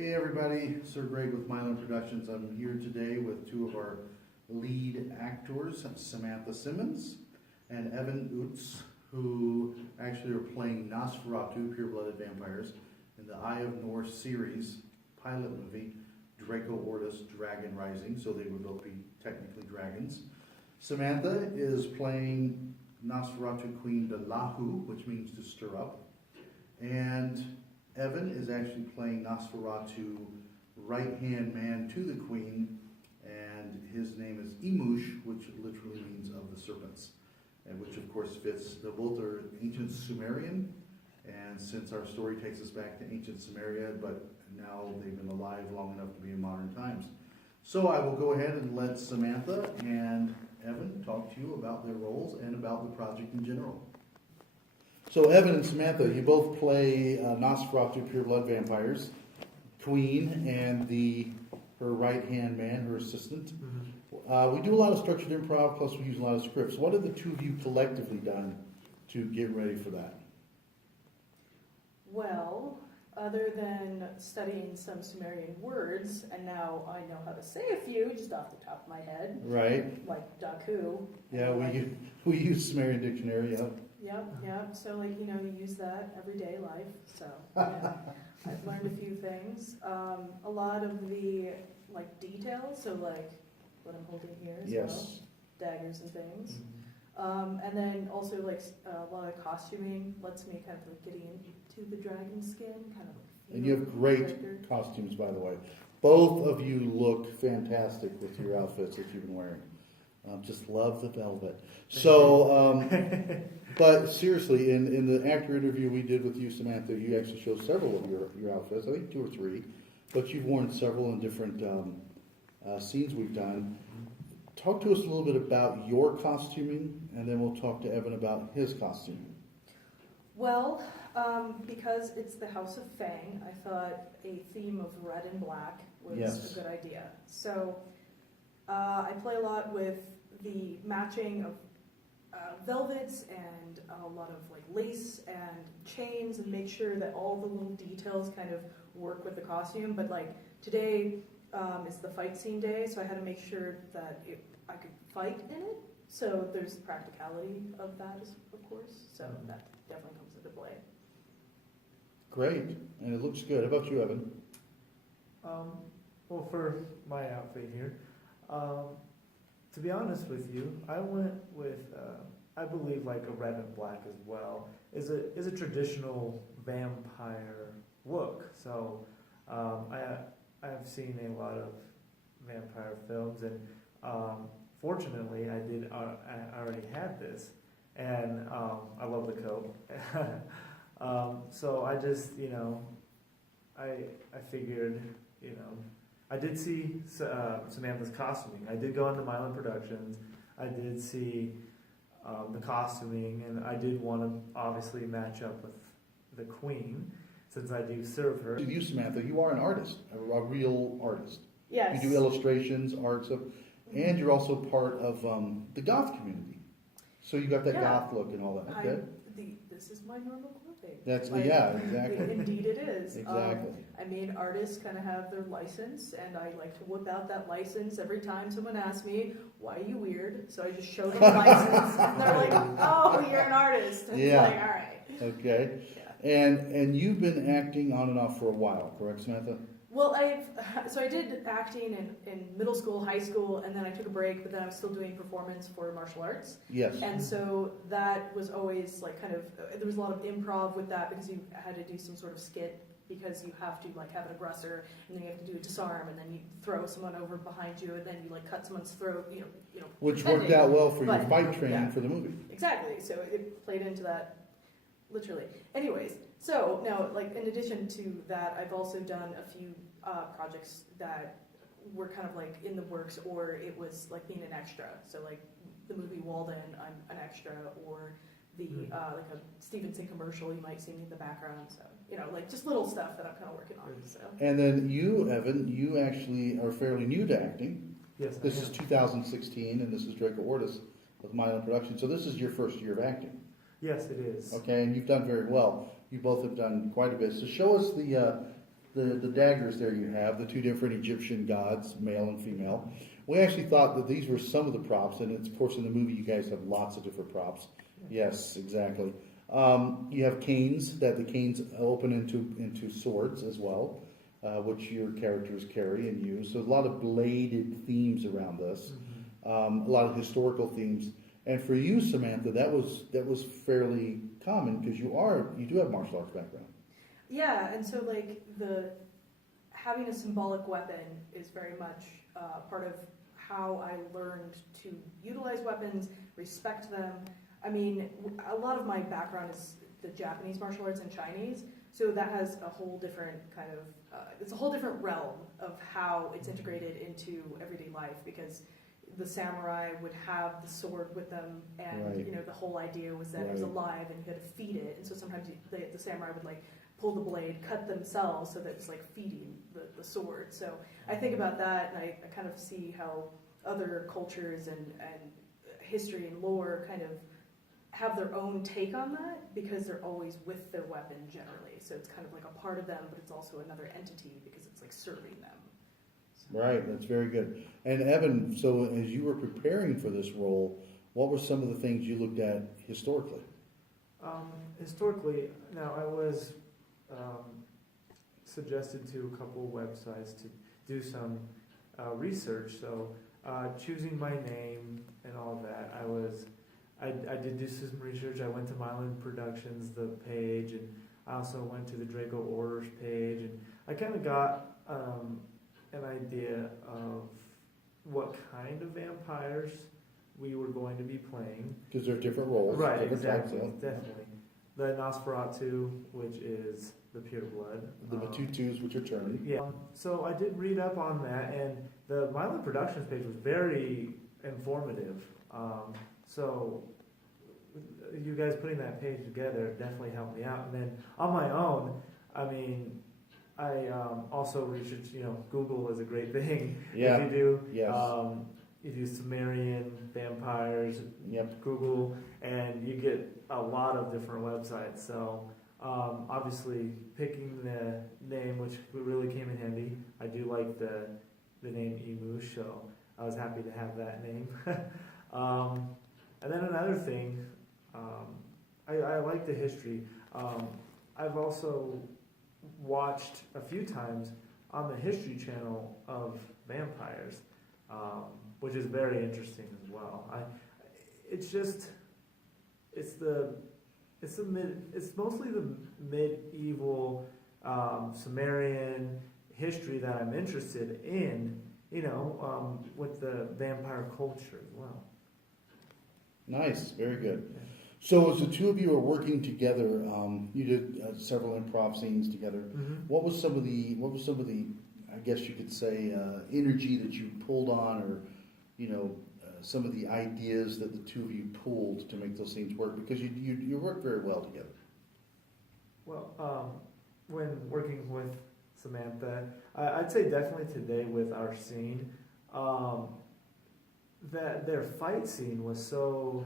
Hey everybody, Sir Greg with Myelin Productions. I'm here today with two of our lead actors, Samantha Simmons and Evan Utz, who actually are playing Nosferatu, pure-blooded vampires, in the Eye of Noor series pilot movie, Draco Ortus, Dragon Rising, so they would both be technically dragons. Samantha is playing Nosferatu Queen de Lahu, which means to stir up, and Evan is actually playing Nosferatu, right-hand man to the queen, and his name is Imush, which literally means of the serpents, and which of course fits. They both are ancient Sumerian, and since our story takes us back to ancient Sumeria, but now they've been alive long enough to be in modern times. So I will go ahead and let Samantha and Evan talk to you about their roles and about the project in general. So Evan and Samantha, you both play Nosferatu pure blood vampires, Queen and her right-hand man, her assistant. Mm-hmm. We do a lot of structured improv, plus we use a lot of scripts. What have the two of you collectively done to get ready for that? Well, other than studying some Sumerian words, and now I know how to say a few just off the top of my head. Right. Like Daku. Yeah, we use Sumerian dictionary, yeah. Yep. So, you use that everyday life. So, yeah, I've learned a few things. A lot of the, details, so, what I'm holding here as well. Daggers and things. Mm-hmm. And then also, a lot of costuming lets me kind of, getting into the dragon skin, kind of. And you have great costumes, by the way. Both of you look fantastic with your outfits that you've been wearing. Just love the velvet. So, but seriously, in the actor interview we did with you, Samantha, you actually showed several of your outfits, I think 2 or 3, but you've worn several in different scenes we've done. Talk to us a little bit about your costuming, and then we'll talk to Evan about his costuming. Well, because it's the House of Fang, I thought a theme of red and black was a good idea. So I play a lot with the matching of velvets and a lot of lace and chains, and make sure that all the little details kind of work with the costume. But today is the fight scene day, so I had to make sure that I could fight in it. So there's the practicality of that, of course. So that definitely comes into play. Great, and it looks good. How about you, Evan? Well, for my outfit here, to be honest with you, I went with, I believe a red and black as well, is a traditional vampire look. So I've seen a lot of vampire films, and fortunately I already had this, and I love the coat. So I just, I figured, I did see Samantha's costuming. I did go into Myelin Productions. I did see the costuming, and I did want to obviously match up with the queen, since I do serve her. You, Samantha, you are an artist, a real artist. Yes. You do illustrations, art stuff, and you're also part of the goth community. So you got that goth look and all that. Okay. This is my normal clothing. That's exactly. Indeed, it is. Exactly. Artists kind of have their license, and I like to whip out that license every time someone asks me, "Why are you weird?" So I just show them the license, and they're like, "Oh, you're an artist." And it's all right. Okay. Yeah. And you've been acting on and off for a while, correct, Samantha? Well, I did acting in middle school, high school, and then I took a break, but then I was still doing performance for martial arts. Yes. And so that was always there was a lot of improv with that, because you had to do some sort of skit, because you have to have an aggressor, and then you have to do a disarm, and then you throw someone over behind you, and then you cut someone's throat, Which worked out well for your fight training for the movie. Exactly. So it played into that, literally. Anyways. So now, in addition to that, I've also done a few projects that were kind of in the works, or it was being an extra. So the movie Walden, I'm an extra, or the a Stevenson commercial, you might see me in the background. So just little stuff that I'm kind of working on. So. And then you, Evan, you actually are fairly new to acting. Yes. This is 2016, and this is Draco Ortus with Myelin Productions. So this is your first year of acting. Yes, it is. Okay, and you've done very well. You both have done quite a bit. So show us the daggers there you have, the two different Egyptian gods, male and female. We actually thought that these were some of the props, and it's, of course, in the movie you guys have lots of different props. Yes, exactly. You have canes, that the canes open into swords as well, which your characters carry and use. So a lot of bladed themes around this, a lot of historical themes. And for you, Samantha, that was fairly common because you do have martial arts background. Yeah, and so like having a symbolic weapon is very much part of how I learned to utilize weapons, respect them. I mean, a lot of my background is the Japanese martial arts and Chinese, so that has a whole different kind of, it's a whole different realm of how it's integrated into everyday life, because the samurai would have the sword with them, and Right. you know, the whole idea was that it was Right. alive and you had to feed it, and so sometimes the samurai would like pull the blade, cut themselves, so that it's like feeding the sword. So I think about that, and I kind of see how other cultures and history and lore kind of have their own take on that, because they're always with their weapon generally. So it's kind of like a part of them, but it's also another entity because it's like serving them. So. Right, that's very good. And Evan, so as you were preparing for this role, what were some of the things you looked at historically? Historically, now I was suggested to a couple websites to do some research. So choosing my name and all of that, I did do some research. I went to Myelin Productions, the page, and I also went to the Draco Ortus page, and I kind of got an idea of what kind of vampires we were going to be playing. Because there are different roles. Right, different exactly, types, yeah. definitely. The Nosferatu, which is the pure blood. The Matutus, which are turned. Yeah. So I did read up on that, and the Myelin Productions page was very informative. So you guys putting that page together definitely helped me out. And then on my own, I mean, I also researched, Google is a great thing. Yeah. If you do. Yes. You do Sumerian vampires, Yep. Google, and you get a lot of different websites. So obviously picking the name, which really came in handy. I do like the name Emu, so I was happy to have that name. And then another thing, I like the history. I've also watched a few times on the History Channel of vampires, which is very interesting as well. It's mostly the medieval Sumerian history that I'm interested in, with the vampire culture as well. Nice, very good. So as the two of you are working together, you did several improv scenes together. Mm-hmm. What was some of the, I guess you could say, energy that you pulled on, or some of the ideas that the two of you pulled to make those scenes work? Because you work very well together. Well, when working with Samantha, I'd say definitely today with our scene, that their fight scene was so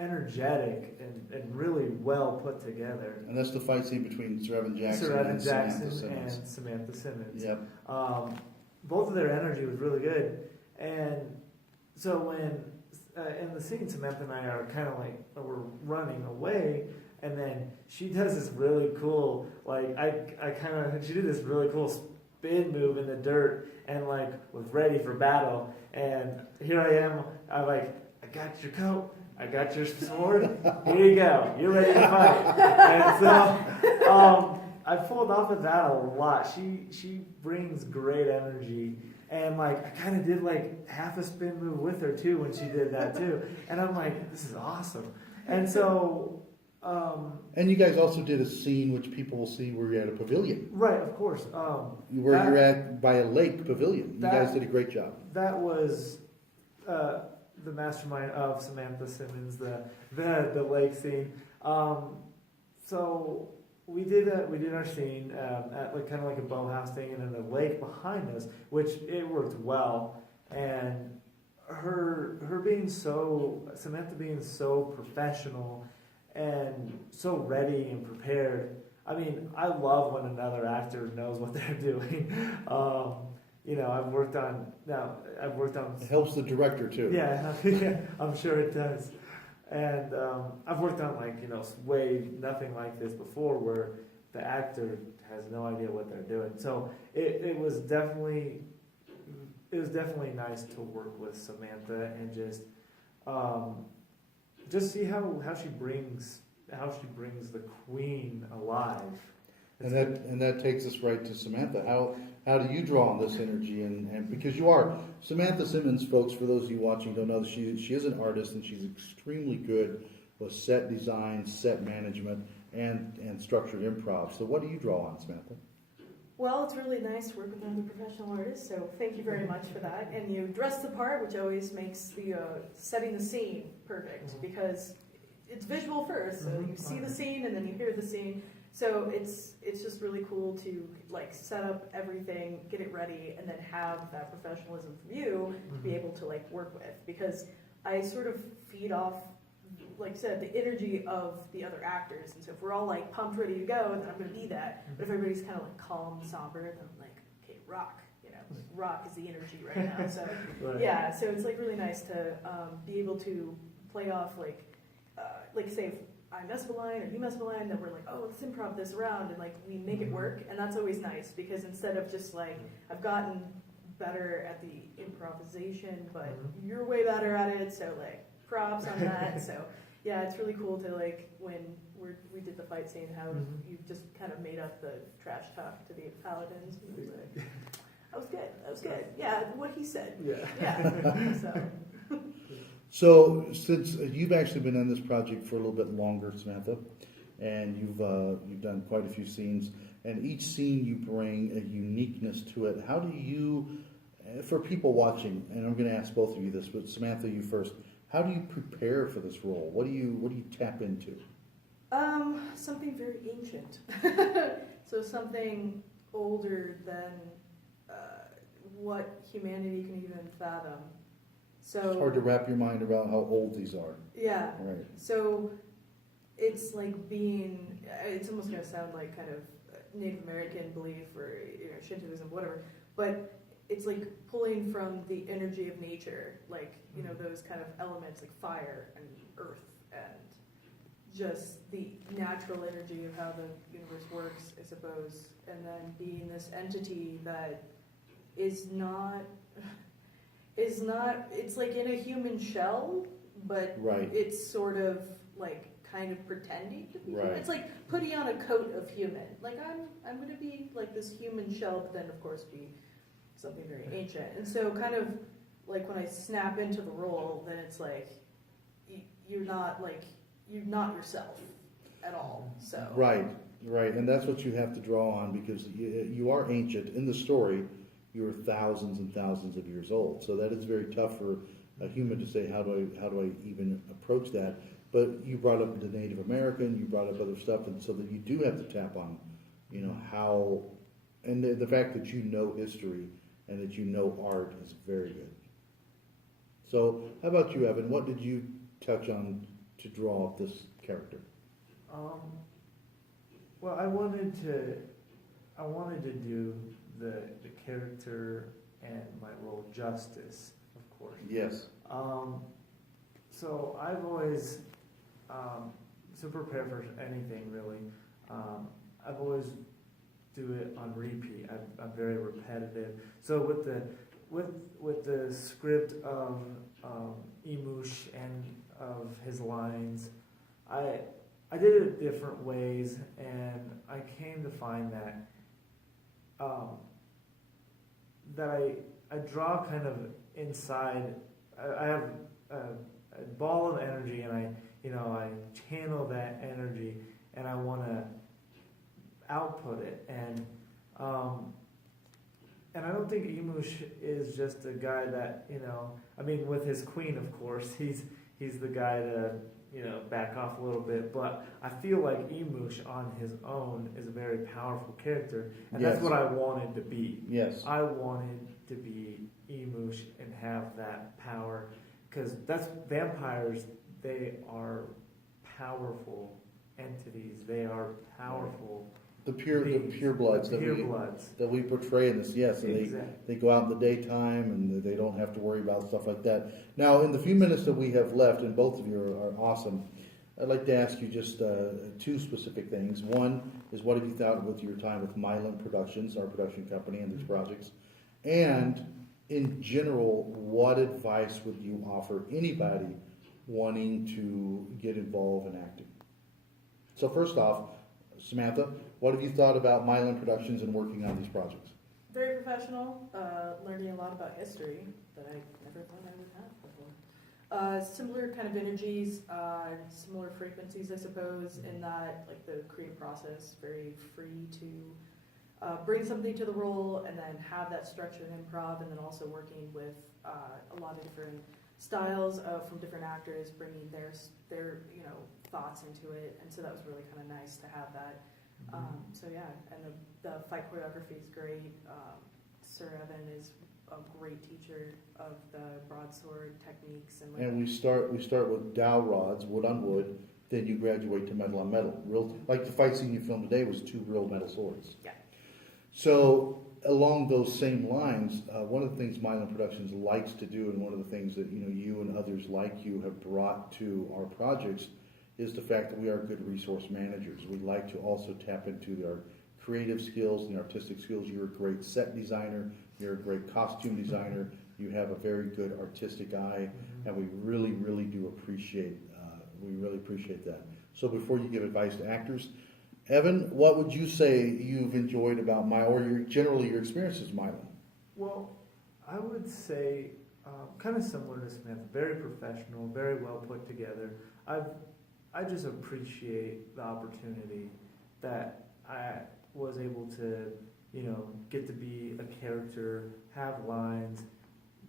energetic and really well put together. And that's the fight scene between Sir Evan Jackson and Samantha Simmons. Yep. Both of their energy was really good, and so when in the scene, Samantha and I are kind of like we're running away, and then she does this really cool, she did this really cool spin move in the dirt, and like was ready for battle. And here I am, I'm like, I got your coat, I got your sword, here you go, you're ready to fight. And so I pulled off of that a lot. She brings great energy, and like I kind of did like half a spin move with her too when she did that too. And I'm like, this is awesome. And so and you guys also did a scene which people will see where you're at a pavilion. Right, of course. You're at by a lake pavilion. You guys did a great job. That was the mastermind of Samantha Simmons, the lake scene. So we did our scene at like kind of like a boathouse thing, and then the lake behind us, which it worked well. And Samantha being so professional and so ready and prepared, I mean, I love when another actor knows what they're doing. You know, I've worked on. It helps the director too. Yeah, yeah, I'm sure it does. And I've worked on nothing like this before, where the actor has no idea what they're doing. So it was definitely nice to work with Samantha and just see how she brings the queen alive. And that takes us right to Samantha. How do you draw on this energy? And because you are Samantha Simmons, folks, for those of you watching don't know, she is an artist and she's extremely good with set design, set management, and structured improv. So what do you draw on, Samantha? Well, it's really nice to work with another professional artist, so thank you very much for that. And you dress the part, which always makes the setting the scene perfect, because it's visual first, so you see the scene and then you hear the scene. So it's just really cool to like set up everything, get it ready, and then have that professionalism from you to be able to like work with, because I sort of feed off, like I said, the energy of the other actors. And so if we're all like pumped, ready to go, then I'm going to be that. But if everybody's kind of like calm, somber, then I'm like, okay, rock. You know, rock is the energy right now. So yeah, so it's like really nice to be able to play off like say if I mess up a line or you mess up a line, then we're like, oh, let's improv this around, and like we make it work. And that's always nice, because instead of just like, I've gotten better at the improvisation, but you're way better at it, so like props on that. So yeah, it's really cool to like when we did the fight scene, how you just kind of made up the trash talk to the paladins. And it was like, that was good. Yeah, what he said. Yeah. So since you've actually been on this project for a little bit longer, Samantha, and you've done quite a few scenes, and each scene you bring a uniqueness to it. How do you, for people watching, and I'm going to ask both of you this, but Samantha, you first. How do you prepare for this role? What do you tap into? Something very ancient. So something older than what humanity can even fathom. So it's hard to wrap your mind around how old these are. Yeah. Right. So it's like it's almost going to sound like kind of Native American belief or Shintoism, whatever, but it's like pulling from the energy of nature, like, those kind of elements like fire and earth and just the natural energy of how the universe works, I suppose, and then being this entity that is not, it's like in a human shell, but it's sort of like kind of pretending to be human. It's like putting on a coat of human. Like I'm going to be like this human shell, but then of course be something very ancient. And so kind of like when I snap into the role, then it's like you're not yourself at all. So right, and that's what you have to draw on, because you are ancient in the story. You're thousands and thousands of years old, so that is very tough for a human to say, how do I even approach that? But you brought up the Native American, you brought up other stuff, and so that you do have to tap on, how, and the fact that you know history and that you know art is very good. So how about you, Evan? What did you touch on to draw up this character? Well, I wanted to do the character and my role justice, of course. Yes. So I've always, to prepare for anything really, I've always do it on repeat. I'm very repetitive. So with the script of Imush and of his lines, I did it different ways, and I came to find that I draw kind of inside. I have a ball of energy, and I channel that energy, and I want to output it, and I don't think Imush is just a guy that with his queen, of course, he's the guy to back off a little bit, but I feel like Imush on his own is a very powerful character, and that's what I wanted to be. Yes, I wanted to be Imush and have that power, because that's vampires. They are powerful entities. They are powerful The beings. pure bloods Pure bloods. that we portray in this, yes, and Exactly. they go out in the daytime and they don't have to worry about stuff like that. Now, in the few minutes that we have left, and both of you are awesome, I'd like to ask you just two specific things. One is, what have you thought with your time with Myelin Productions, our production company, and these projects? And in general, what advice would you offer anybody wanting to get involved in acting? So first off, Samantha, what have you thought about Myelin Productions and working on these projects? Very professional, learning a lot about history that I never thought I would have before. Similar kind of energies, similar frequencies, I suppose, in that, like, the creative process, very free to bring something to the role and then have that structure in improv, and then also working with a lot of different styles from different actors, bringing their thoughts into it, and so that was really kind of nice to have that. So yeah, and the fight choreography is great. Sir Evan is a great teacher of the broadsword techniques, and And we start with dowel rods, wood on wood, then you graduate to metal on metal. Real, like the fight scene you filmed today was 2 real metal swords. Yeah. So along those same lines, one of the things Myelin Productions likes to do, and one of the things that you and others like you have brought to our projects, is the fact that we are good resource managers. We like to also tap into our creative skills and artistic skills. You're a great set designer. You're a great costume designer. You have a very good artistic eye, and we really, really do appreciate. We really appreciate that. So before you give advice to actors, Evan, what would you say you've enjoyed about generally your experiences, Myelin? Well, I would say kind of similar to Samantha, very professional, very well put together. I just appreciate the opportunity that I was able to, get to be a character, have lines,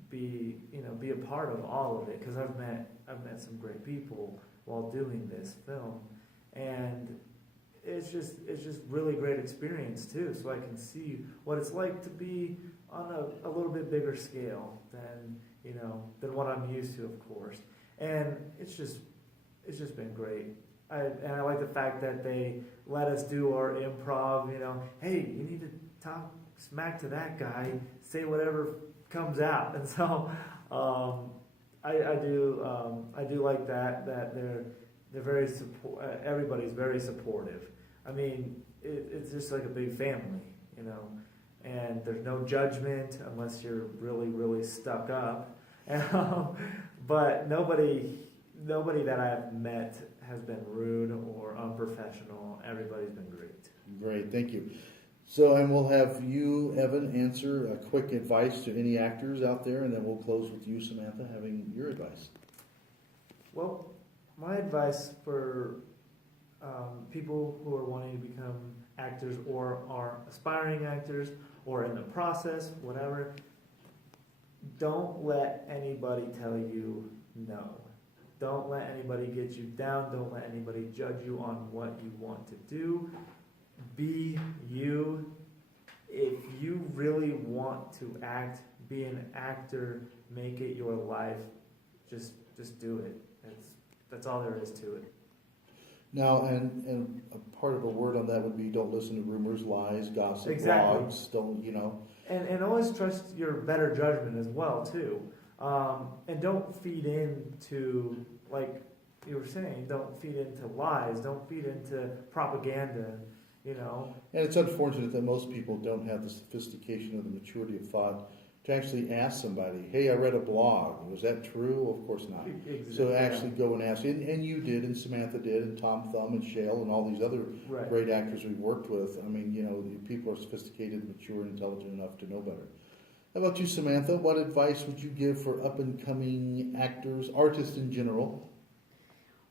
be a part of all of it, because I've met some great people while doing this film, and it's just really great experience too. So I can see what it's like to be on a little bit bigger scale than what I'm used to, of course, and it's just been great. And I like the fact that they let us do our improv. Hey, you need to talk smack to that guy, say whatever comes out, and so I do like that they're very everybody's very supportive. I mean, it's just like a big family, and there's no judgment unless you're really, really stuck up. But nobody that I've met has been rude or unprofessional. Everybody's been great. Great, thank you. So, and we'll have you, Evan, answer a quick advice to any actors out there, and then we'll close with you, Samantha, having your advice. Well, my advice for people who are wanting to become actors or are aspiring actors or in the process, whatever, don't let anybody tell you no. Don't let anybody get you down. Don't let anybody judge you on what you want to do. Be you. If you really want to act, be an actor, make it your life, just do it. That's all there is to it. Now, and a part of a word on that would be, don't listen to rumors, lies, gossip, Exactly. blogs. Don't. And always trust your better judgment as well too. And don't feed into, like you were saying, don't feed into lies. Don't feed into propaganda. And it's unfortunate that most people don't have the sophistication or the maturity of thought to actually ask somebody, hey, I read a blog. Was that true? Of course not. Exactly. So actually go and ask. And you did, and Samantha did, and Tom Thumb and Shale and all these other Right. great actors we've worked with. I mean, people are sophisticated, mature, intelligent enough to know better. How about you, Samantha? What advice would you give for up-and-coming actors, artists in general?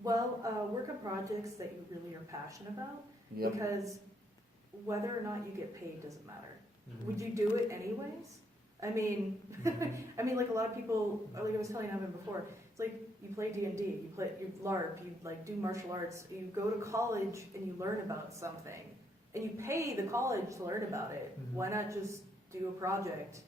Well, work on projects that you really are passionate about, Yep. because whether or not you get paid doesn't matter. Mhm. Would you do it anyways? I mean, like a lot of people, like I was telling Evan before, it's like you play D&D, you LARP, you like do martial arts, you go to college and you learn about something, and you pay the college to learn about it. Mhm. Why not just do a project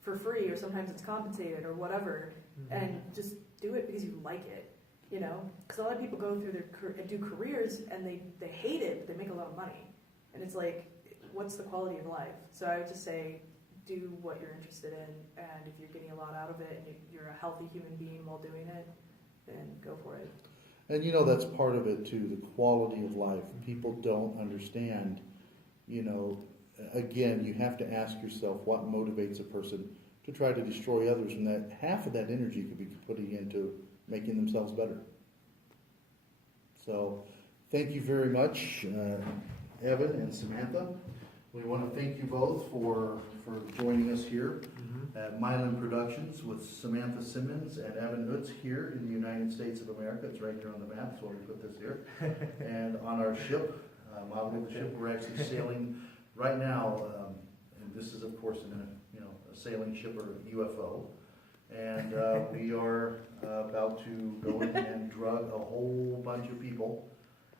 for free, or sometimes it's compensated or whatever, Mhm. and just do it because you like it? you know, because a lot of people go through do careers and they hate it, but they make a lot of money, and it's like, what's the quality of life? So I would just say, do what you're interested in, and if you're getting a lot out of it and you're a healthy human being while doing it, then go for it. And you know, that's part of it too, the quality of life. People don't understand, you know, again, you have to ask yourself what motivates a person to try to destroy others, and that half of that energy could be putting into making themselves better. So thank you very much, Evan and Samantha. We want to thank you both for joining us here at Myelin Productions with Samantha Simmons and Evan Utz here in the United States of America. It's right here on the map, so we put this here. And on our ship, model of the ship, we're actually sailing right now, and this is of course a sailing ship or a UFO. And we are about to go in and drug a whole bunch of people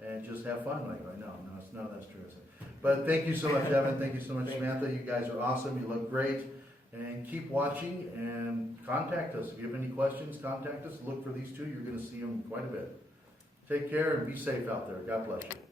and just have fun like right now. No, it's none of that's true, is it? But thank you so much, Evan. Thank you so much, Samantha. You guys are awesome. You look great. And keep watching and contact us. If you have any questions, contact us. Look for these two. You're going to see them quite a bit. Take care and be safe out there. God bless you.